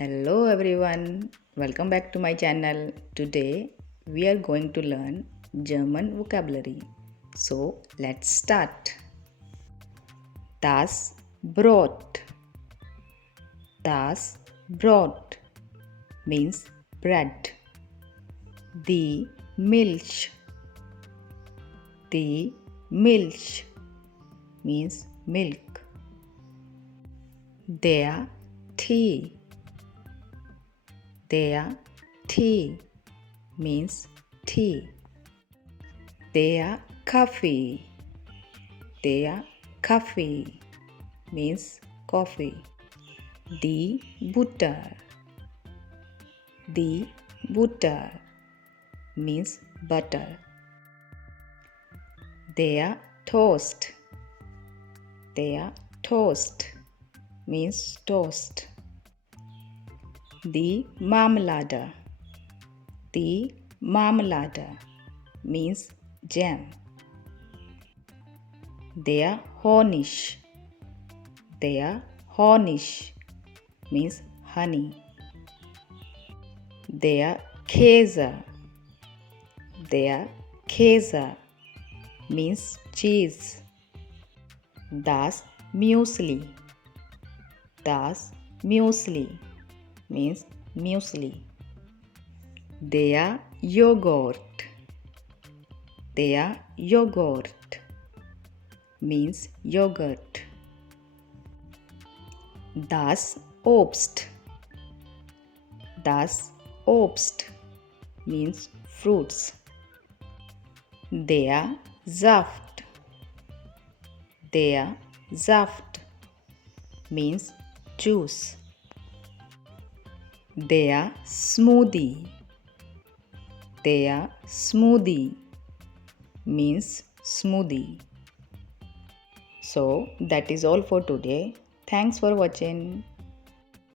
Hello everyone, welcome back to my channel. Today we are going to learn German vocabulary. So let's start. Das Brot. Das Brot means bread. Die Milch. Die Milch means milk. Der Tee. Der Tee means tea. Der Kaffee. Der Kaffee means coffee. Die Butter. Die Butter means butter. Der Toast. Der Toast means toast. Die Marmelade. Die Marmelade means jam. Der Honig. Der Honig means honey. Der Käse. Der Käse means cheese. Das Müsli. Das Müsli means muesli. Der Joghurt. Der Joghurt means yogurt. Das Obst. Das Obst means fruits. Der Saft. Der Saft means juice. Der Smoothie. Der Smoothie means smoothie. So that is all for today. Thanks for watching.